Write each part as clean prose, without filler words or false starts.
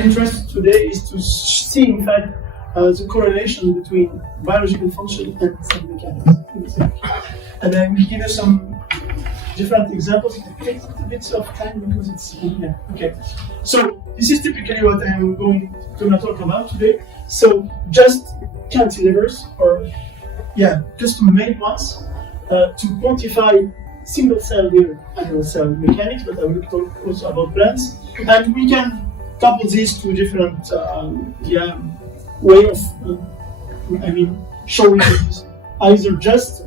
interest today is to see, in fact, the correlation between biological function and cell mechanics. And I will give you some different examples. It takes a bit of time because it's okay. So this is typically what I'm going to talk about today. So just cantilevers, or custom-made ones, to quantify single-cell here animal cell mechanics, but I will talk also about plants. And we can couple these to different way of showing this. Either just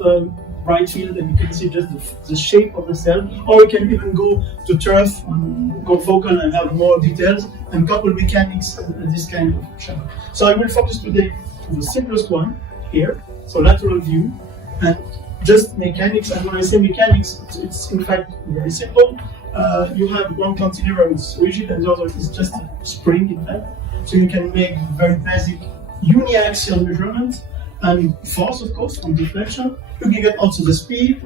bright field and you can see just the shape of the cell, or you can even go to turf and go focal and have more details and couple mechanics and this kind of shadow. So I will focus today on the simplest one here, so lateral view and just mechanics. And when I say mechanics, it's in fact very simple. You have one cantilever which is rigid and the other is just a spring, in fact. So you can make very basic uniaxial measurement and force, of course, from deflection. You can get also the speed,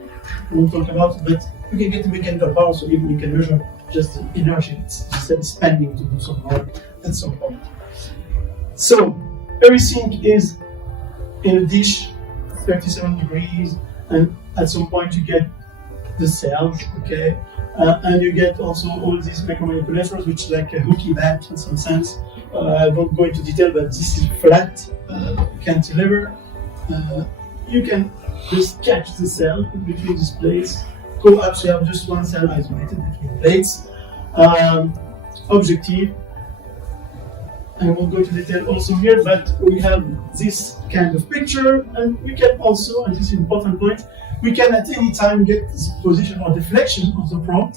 we won't talk about it, but you can get the mechanical power, so even you can measure just the inertia, it's just expanding to do some work at some point. So everything is in a dish, 37 degrees, and at some point you get the cells, okay? And you get also all these micromanipulators, which is like a hooky bat in some sense. I won't go into detail, but this is flat cantilever. You can just catch the cell in between these plates. Go up, so you have just one cell isolated between plates. Objective. I won't go into detail also here, but we have this kind of picture, and we can also, and this is an important point, we can at any time get the position or deflection of the probe,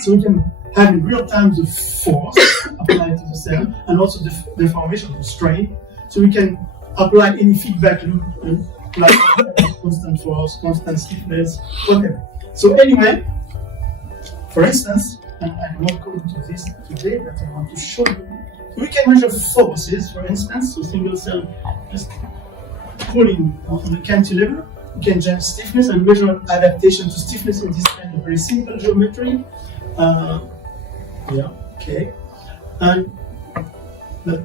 so we can have in real time the force applied to the cell and also the deformation or strain. So we can apply any feedback loop and apply constant force, constant stiffness, whatever. So anyway, for instance, and I won't go into this today, but I want to show you. We can measure forces, for instance, so single cell just pulling on the cantilever. We can judge stiffness and measure adaptation to stiffness in this kind of very simple geometry. But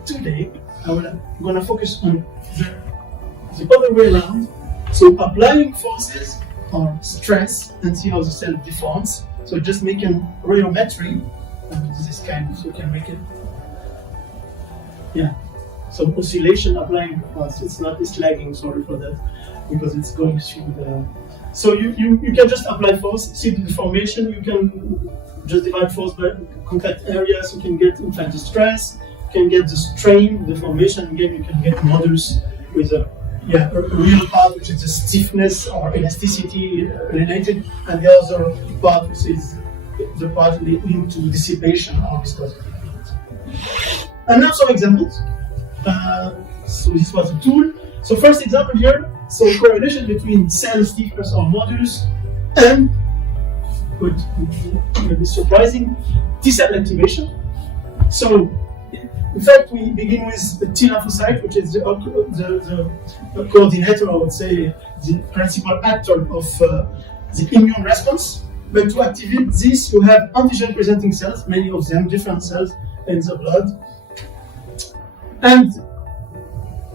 today I'm going to focus on the other way around. So applying forces or stress and see how the cell deforms. So just making rheometry. This kind of, so we can make it. So oscillation applying force. It's lagging, sorry for that, because it's going through the. So you can just apply force, see the deformation, you can just divide force by contact areas, you can get in fact the stress, you can get the strain, deformation, again you can get modulus with a real part which is the stiffness or elasticity related, and the other part which is the part linked to dissipation or viscosity. And now some examples. So this was a tool. So first example here, so correlation between cell stiffness or modulus and, which may be surprising, T-cell activation. So in fact we begin with the T lymphocyte, which is the coordinator, I would say, the principal actor of the immune response. But to activate this, you have antigen presenting cells, many of them, different cells in the blood. And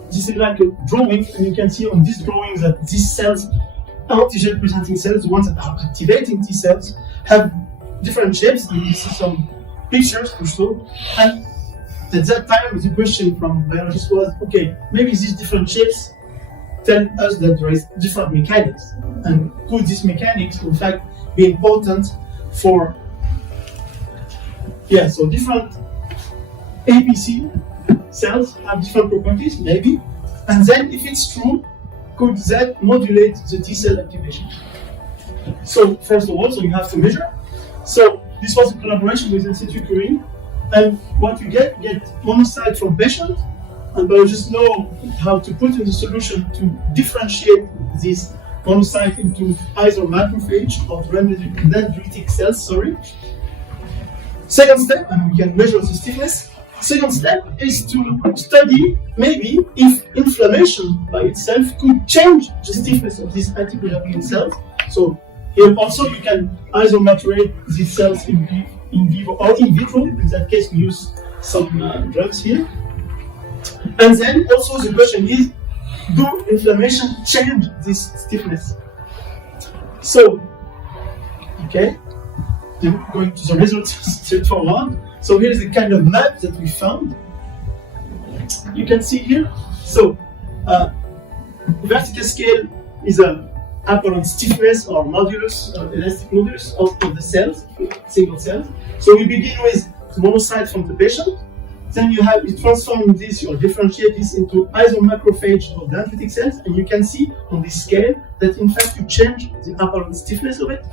this is like a drawing, and you can see on this drawing that these cells, antigen presenting cells, the ones that are activating T cells, have different shapes, and this is some pictures to show. And at that time, the question from biologists was, okay, maybe these different shapes tell us that there is different mechanics. And could these mechanics, in fact, be important for, so different APC cells have different properties, maybe. And then, if it's true, could that modulate the T cell activation? So, first of all, so you have to measure. So, this was a collaboration with Institute Curie. And what you get monocyte from patient, and biologists know how to put in the solution to differentiate this monocyte into either macrophage or dendritic cells, Second step, and we can measure the stiffness. Second step is to study maybe if inflammation by itself could change the stiffness of these anticoagulin cells. So here also you can either maturate these cells in vivo or in vitro. In that case we use some drugs here. And then also the question is, do inflammation change this stiffness? So, okay, going to the results straightforward. So here is the kind of map that we found. You can see here. So, vertical scale is an apparent stiffness or modulus, elastic modulus of the cells, single cells. So we begin with monocyte from the patient. Then you transform this or differentiate this into either macrophage or dendritic cells, and you can see on this scale that in fact you change the apparent stiffness of it.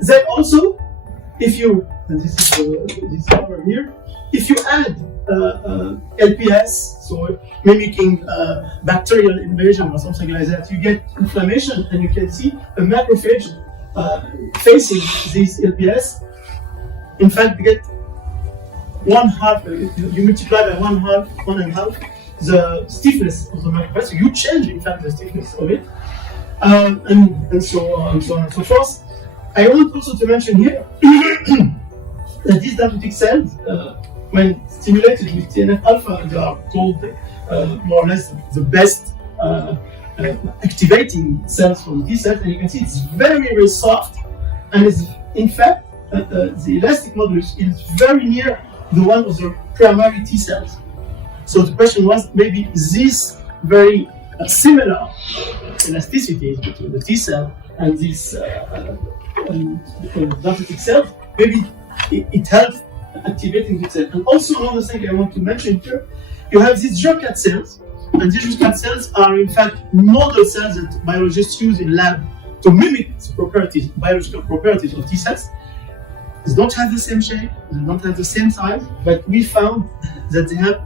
Then also, if you, and this is this number here, if you add LPS, so mimicking bacterial invasion or something like that, you get inflammation, and you can see a macrophage facing this LPS. In fact, you get 1/2, you multiply by 1.5 the stiffness of the macrophage, so you change in fact the stiffness of it, and so on and so forth. I want also to mention here that these dendritic cells, when stimulated with TNF-alpha, they are called more or less the best activating cells from T cells, and you can see it's very, very soft, and it's in fact the elastic modulus is very near the one of the primary T cells. So the question was, maybe this very similar elasticity between the T cell and this dendritic cells, maybe it helps activating the cell. And also another thing I want to mention here, you have these Jurkat cells, and these Jurkat cells are in fact model cells that biologists use in lab to mimic the properties, biological properties of T cells. They don't have the same shape, they don't have the same size, but we found that they have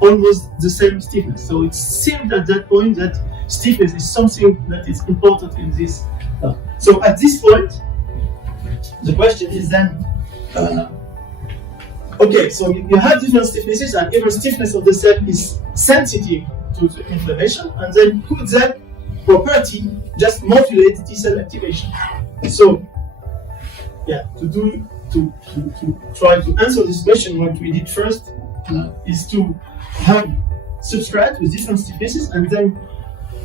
almost the same stiffness. So it seemed at that point that stiffness is something that is important in this. So at this point, the question is then, okay, so you have different stiffnesses, and every stiffness of the cell is sensitive to the inflammation, and then could that property just modulate T cell activation? So, yeah, to try to answer this question, what we did first is to have substrate with different stiffnesses, and then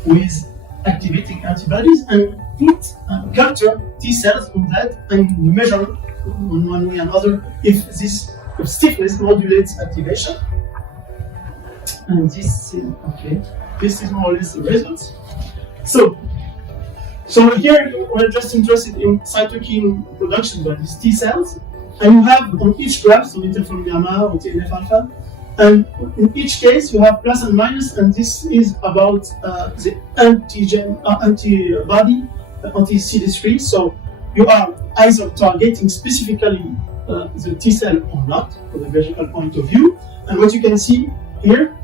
with activating antibodies, and put culture T cells on that and measure on one way or another if this stiffness modulates activation. And this is okay. This is more or less the results. So here we're just interested in cytokine production by these T cells, and you have on each graph, so interferon gamma or TNF-alpha, and in each case you have plus and minus, and this is about the antibody, anti-CD3. So you are either targeting specifically the T cell or not, from a biological point of view. And what you can see here,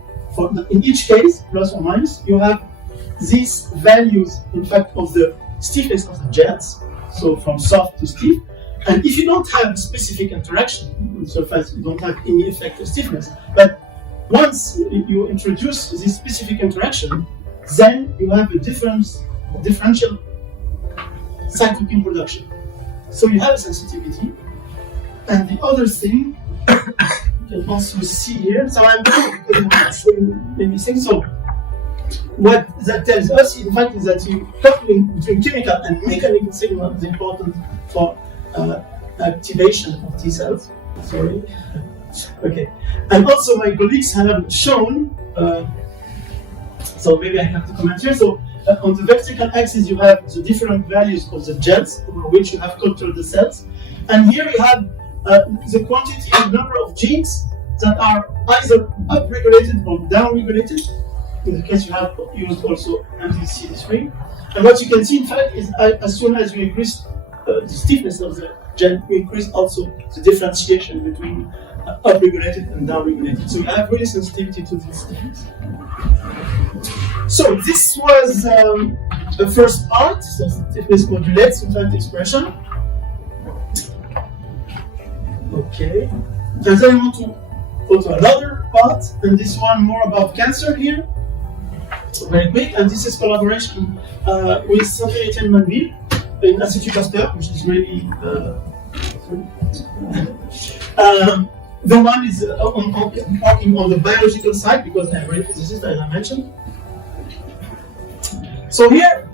in each case, plus or minus, you have these values, in fact, of the stiffness of the gels, so from soft to stiff. And if you don't have specific interaction on the surface, you don't have any effect of stiffness. But once you introduce this specific interaction, then you have a differential cytokine production. So you have a sensitivity. And the other thing you can also see here, so I'm going to show you many things. So what that tells us, in fact, is that the coupling between chemical and mechanical signal is important for activation of T cells. Sorry. Okay. And also my colleagues have shown, so maybe I have to comment here. So on the vertical axis, you have the different values of the gels over which you have cultured the cells. And here you have the quantity and number of genes that are either upregulated or downregulated. In the case you have used also anti-CD3. And what you can see, in fact, is as soon as you increase the stiffness of the gel, you increase also the differentiation between upregulated and downregulated. So you have really sensitivity to these stiffness. So this was the first part. So stiffness modulates infant expression. Okay. And then I want to go to another part, and this one more about cancer here. Very quick, and this is collaboration with Circulating in Asnacios, which is really The one is working on the biological side because I'm a brain physicist, as I mentioned. So here,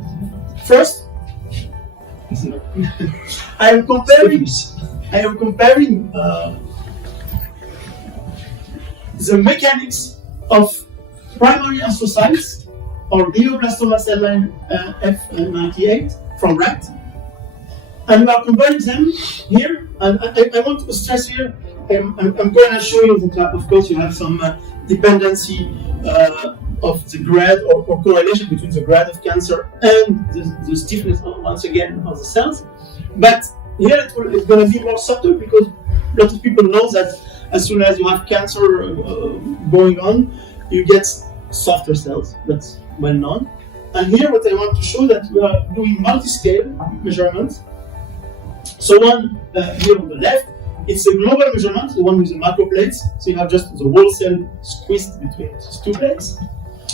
first, I am comparing the mechanics of primary astrocytes or glioblastoma cell line F98 from rat, and we are comparing them here. And I want to stress here, I'm going to show you that, of course, you have some dependency of the grade or correlation between the grade of cancer and the stiffness, once again, of the cells. But here it's going to be more subtle because a lot of people know that as soon as you have cancer going on, you get softer cells. That's well known. And here what I want to show that we are doing multi-scale measurements. So one here on the left, it's a global measurement, the one with the macro plates. So you have just the whole cell squeezed between these two plates.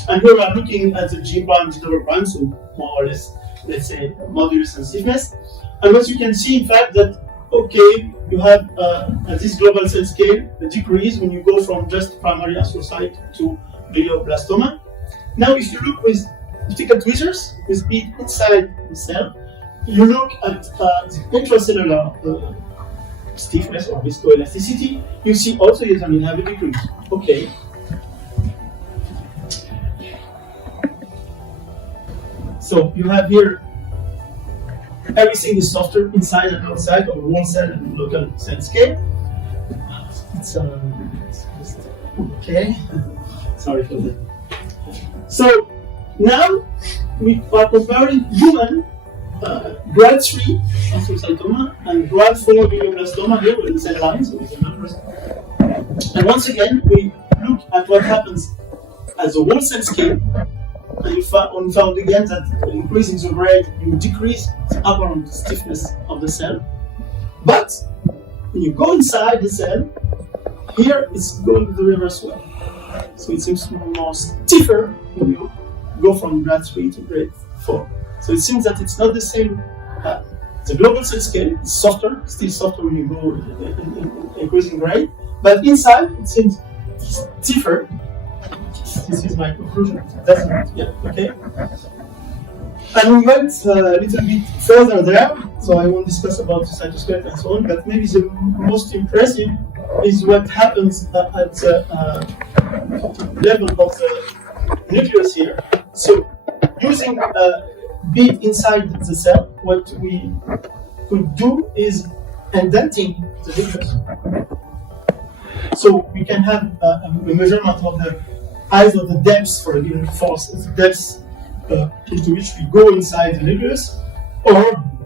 And here we are looking at the G prime, G double prime, so more or less, let's say, modulus and stiffness. And what you can see, in fact, that okay, you have at this global cell scale a decrease when you go from just primary astrocyte to glioblastoma. Now, if you look with optical tweezers, with speed inside the cell, you look at the intracellular stiffness or viscoelasticity, you see also you can have a decrease. Okay. So you have here everything is softer inside and outside of the whole cell and local cell scale. It's just okay. Sorry for that. So now we are comparing human grade 3 astrocytoma and grade 4 glioblastoma here with the cell lines with the numbers. And once again, we look at what happens at the whole cell scale. And we found again that increasing the grade, you decrease the apparent stiffness of the cell. But when you go inside the cell, here it's going the reverse way. So it seems more stiffer when you go from grade 3 to grade 4. So it seems that it's not the same. The global cell scale is softer, still softer when you go in increasing grade. But inside, it seems stiffer. This is my conclusion. That's it. Yeah, okay. And we went a little bit further there, so I won't discuss about the cytoskeleton and so on, but maybe the most impressive is what happens at the level of the nucleus here. So, using a bead inside the cell, what we could do is indenting the nucleus. So, we can have a measurement of the either the depths for a given force, the depths into which we go inside the nucleus, or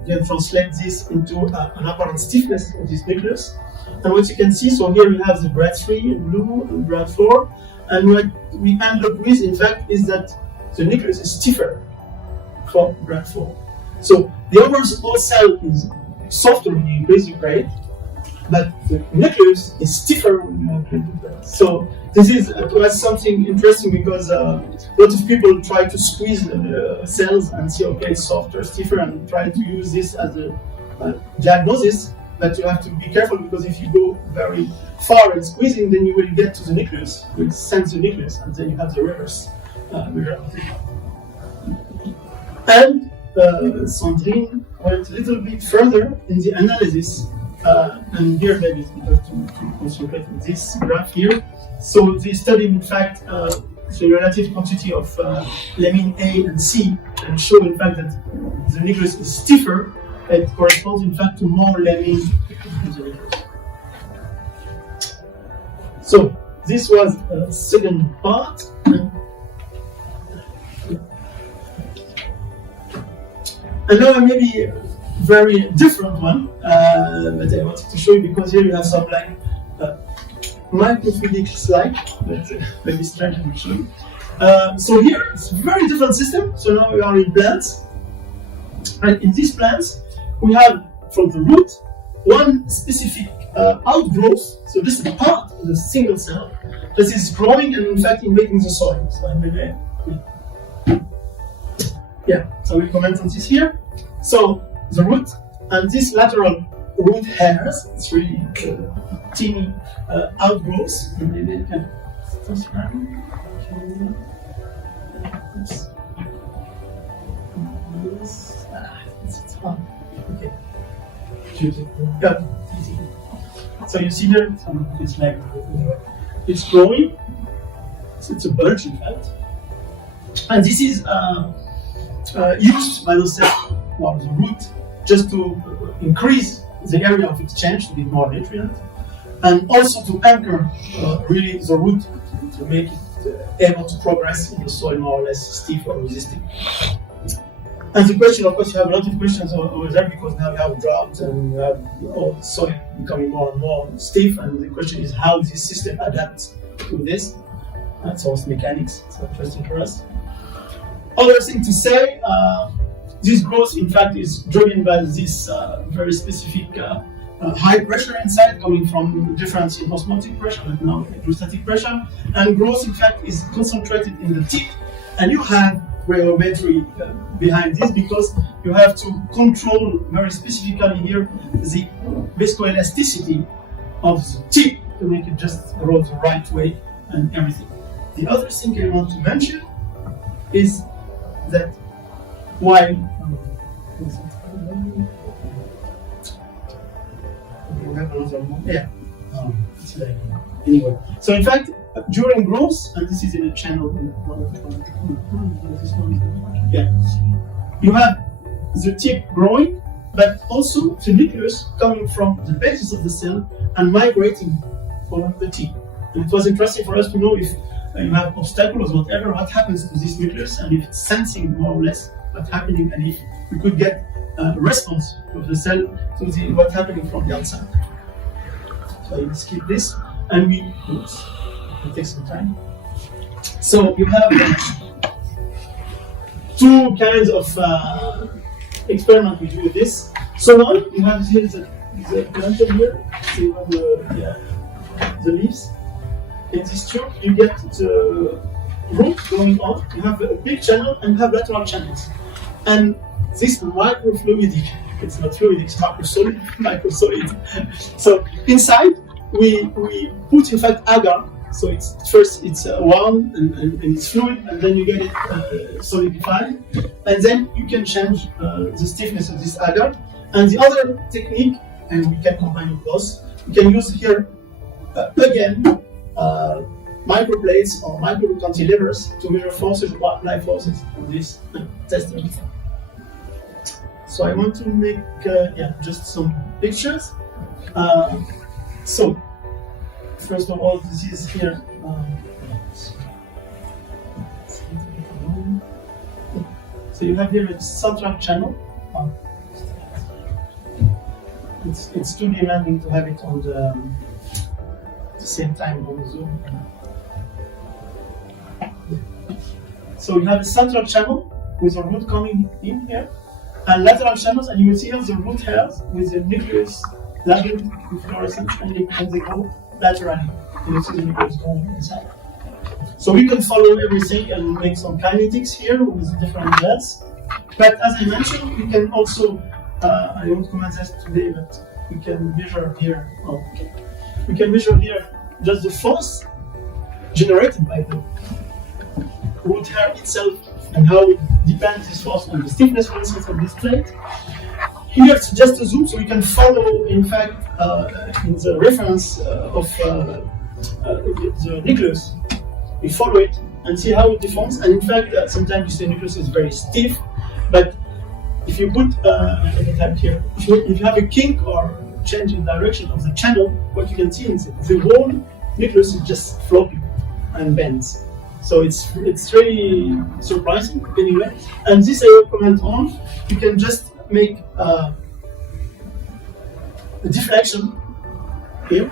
you can translate this into an apparent stiffness of this nucleus. And what you can see, so here we have the grade 3 in blue and grade 4, and what we end up with, in fact, is that the nucleus is stiffer for grade 4. So the overall cell is softer when you increase the grade, but the nucleus is stiffer when you increase the grade. So this is something interesting because a lot of people try to squeeze cells and see, okay, it's softer, stiffer, and try to use this as a diagnosis. But you have to be careful because if you go very far in squeezing, then you will get to the nucleus, you will sense the nucleus, and then you have the reverse measurement. And Sandrine went a little bit further in the analysis. And here maybe we have to concentrate on this graph here. So they studied, in fact, the relative quantity of lamine A and C, and show, in fact, that the nucleus is stiffer. It corresponds, in fact, to more lamine in the nucleus. So this was the second part. And now maybe very different one that I wanted to show you because here you have some like microfluidics like that maybe strange to show you. So here it's a very different system. So now we are in plants, and in these plants we have from the root one specific outgrowth. So this is part of the single cell that is growing and in fact invading the soil. So so we'll comment on this here. So the root and this lateral root hairs. It's really teeny outgrowths. Maybe you can it's fun. Okay. Yeah. So you see there, it's like it's growing. So it's a bulge, in fact. And this is used by the cell, or the root, just to increase the area of exchange to get more nutrient, and also to anchor really the root to make it able to progress in the soil more or less stiff or resisting. And the question, of course, you have a lot of questions over there because now you have drought and you have all the soil becoming more and more stiff, and the question is how this system adapts to this. That's also mechanics, it's interesting for us. Other thing to say, this growth in fact is driven by this very specific high pressure inside coming from difference in osmotic pressure, like now hydrostatic pressure, and growth in fact is concentrated in the tip, and you have rheometry behind this because you have to control very specifically here the viscoelasticity of the tip to make it just grow the right way and everything. The other thing I want to mention is that while anyway, so in fact during growth, and this is in a channel, you have the tip growing, but also the nucleus coming from the basis of the cell and migrating for the tip. And it was interesting for us to know if you have obstacles or whatever, what happens to this nucleus, and if it's sensing more or less what's happening, and if we could get a response of the cell to what's happening from the outside. So I will skip this, and we take some time. So you have two kinds of experiment we do with this. So one, you have here the planter here, so you have the leaves. In this tube, you get the root going on. You have a big channel and you have lateral channels. And this microfluidic, it's not fluid, it's microsolid. So inside, we put in fact agar. So it's first warm and it's fluid, and then you get it solidified, and then you can change the stiffness of this agar. And the other technique, and we can combine it both. We can use here again microplates or micro cantilevers to measure forces or apply forces on this and test everything. So I want to make just some pictures. So first of all, this is here. So you have here a central channel. It's too demanding to have it on the same time on the Zoom. So you have a central channel with a root coming in here, and lateral channels, and you will see here the root hairs with the nucleus labeled with fluorescence, and they go laterally. You see the nucleus going inside. So we can follow everything and make some kinetics here with different gas. But as I mentioned, we can also, I won't comment this today, but we can measure here. We can measure here just the force generated by the root hair itself and how it depends this force on the stiffness, for instance, of this plate. Here it's just a zoom, so we can follow, in fact, in the reference of the nucleus. We follow it and see how it deforms. And in fact, sometimes you see the nucleus is very stiff, but if you put, here, if you have a kink or change in direction of the channel, what you can see is the whole nucleus is just flopping and bends. So it's really surprising anyway. And this I will comment on. You can just make a deflection here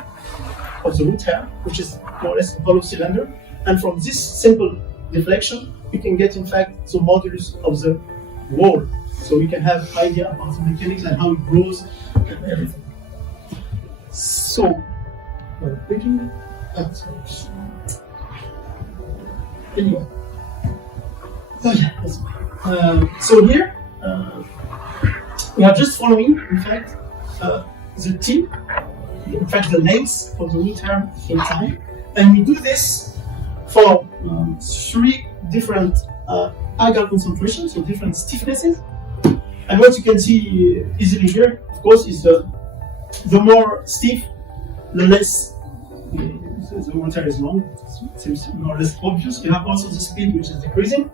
of the root hair, which is more or less a hollow cylinder. And from this simple deflection, you can get in fact the modulus of the wall. So we can have idea about the mechanics and how it grows and everything. So, anyway. So here, we are just following, in fact, the tip, in fact the length of the root hair in time, and we do this for 3 different agar concentrations, so different stiffnesses. And what you can see easily here, of course, is the more stiff, the less the root hair is long. It seems more or less obvious. You have also the speed, which is decreasing.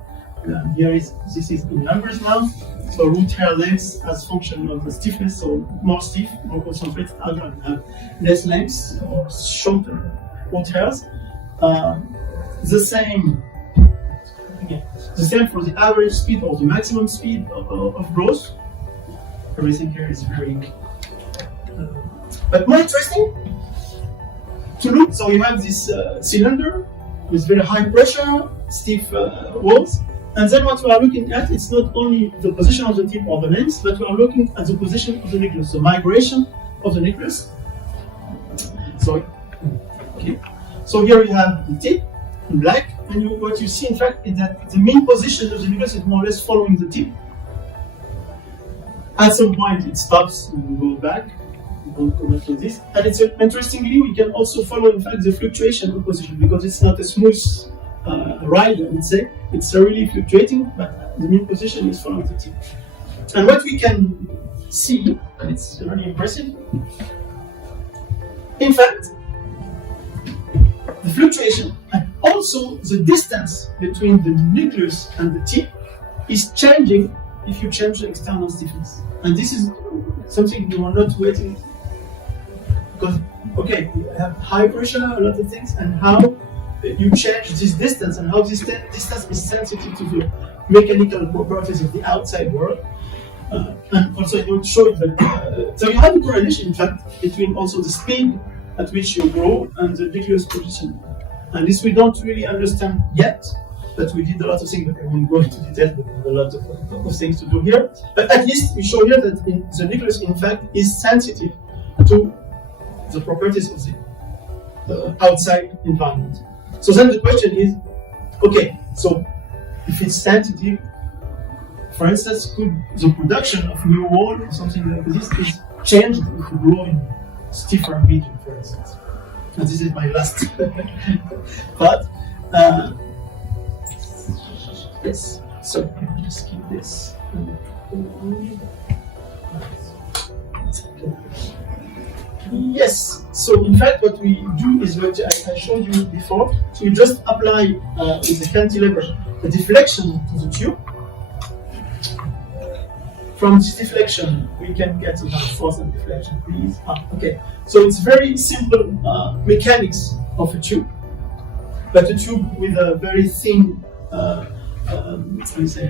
This is in numbers now. So root hair length as function of the stiffness, so more stiff, more concentrated agar, and have less length or shorter root hairs. The same for the average speed or the maximum speed of growth. Everything here is very, but more interesting to look. So you have this cylinder with very high pressure, stiff walls. And then what we are looking at, it's not only the position of the tip or the length, but we are looking at the position of the nucleus, the migration of the nucleus. So here you have the tip in black, and what you see in fact is that the mean position of the nucleus is more or less following the tip. At some point it stops and goes back. We don't comment on this. And it's interestingly, we can also follow in fact the fluctuation of position, because it's not a smooth ride, I would say. It's really fluctuating, but the mean position is following the tip. And what we can see, and it's really impressive, in fact, the fluctuation and also the distance between the nucleus and the tip is changing if you change the external stiffness. And this is something you are not waiting, because, okay, you have high pressure, a lot of things, and how you change this distance and how this distance is sensitive to the mechanical properties of the outside world. And also I don't show it, but so you have a correlation in fact between also the speed at which you grow and the nucleus position. And this we don't really understand yet, but we did a lot of things, but I won't go into detail, but there's a lot of things to do here. But at least we show here that the nucleus in fact is sensitive to the properties of the outside environment. So then the question is, okay, so if it's sensitive, for instance, could the production of new wall or something like this is changed if you grow in stiffer medium, for instance? And this is my last part. Yes, so I'll just keep this. Yes, so in fact what we do is what I showed you before. So we just apply with the cantilever the deflection to the tube. From this deflection, we can get some kind of force and deflection, please. Okay, so it's very simple mechanics of a tube, but a tube with a very thin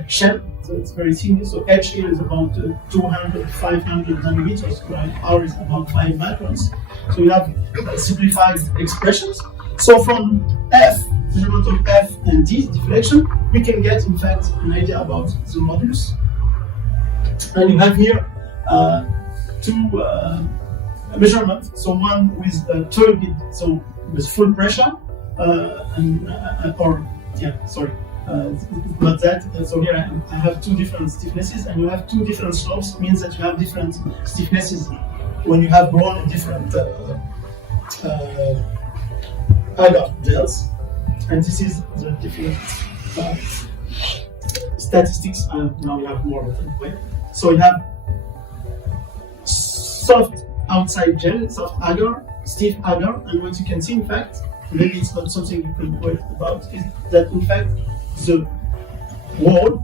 shell, so it's very thin. So H here is about 200, 500 nanometers, right? R is about 5 microns. So you have simplified expressions. So from F, the amount of F and D deflection, we can get in fact an idea about the modulus. And you have here two measurements. So one with turbid, so with full pressure, not that. So here I have 2 different stiffnesses, and you have 2 different slopes. It means that you have different stiffnesses when you have grown in different agar gels. And this is the different statistics. Now we have more, but anyway. So you have soft outside gel, soft agar, stiff agar, and what you can see, in fact, maybe it's not something you can worry about, is that in fact the wall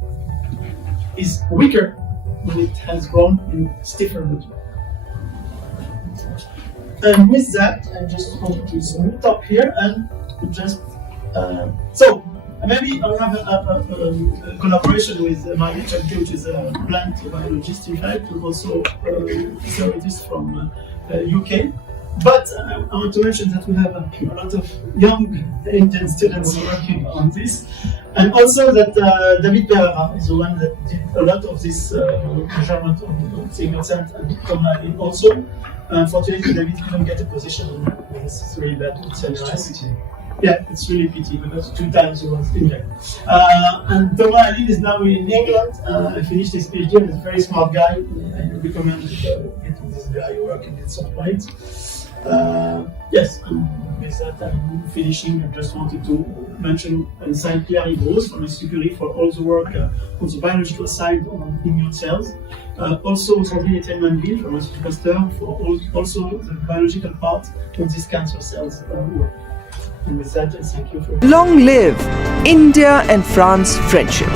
is weaker when it has grown in stiffer material. And with that, I just want to stop here and just so maybe I'll have a collaboration with my HMK, which is a plant biologist, in fact, who's also a scientist from UK. But I want to mention that we have a lot of young Indian students working on this, and also that David Pereira is the one that did a lot of this measurement on Circulating and normale also. Unfortunately, David couldn't get a position. It's really bad. It's yeah, it's really pity because 2 times he was in there. And Normale is now in England. Finished his PhD and is a very smart guy. I recommend getting this where you working at some point. Yes, and with that I'm finishing. I just wanted to mention and thank Claire Rose from Institut for all the work on the biological side on immune cells. Also Sandrine Etienne-Manville from Institut Pasteur for also the biological part on these cancer cells work. And with that, I thank you for. Long live India and France friendship.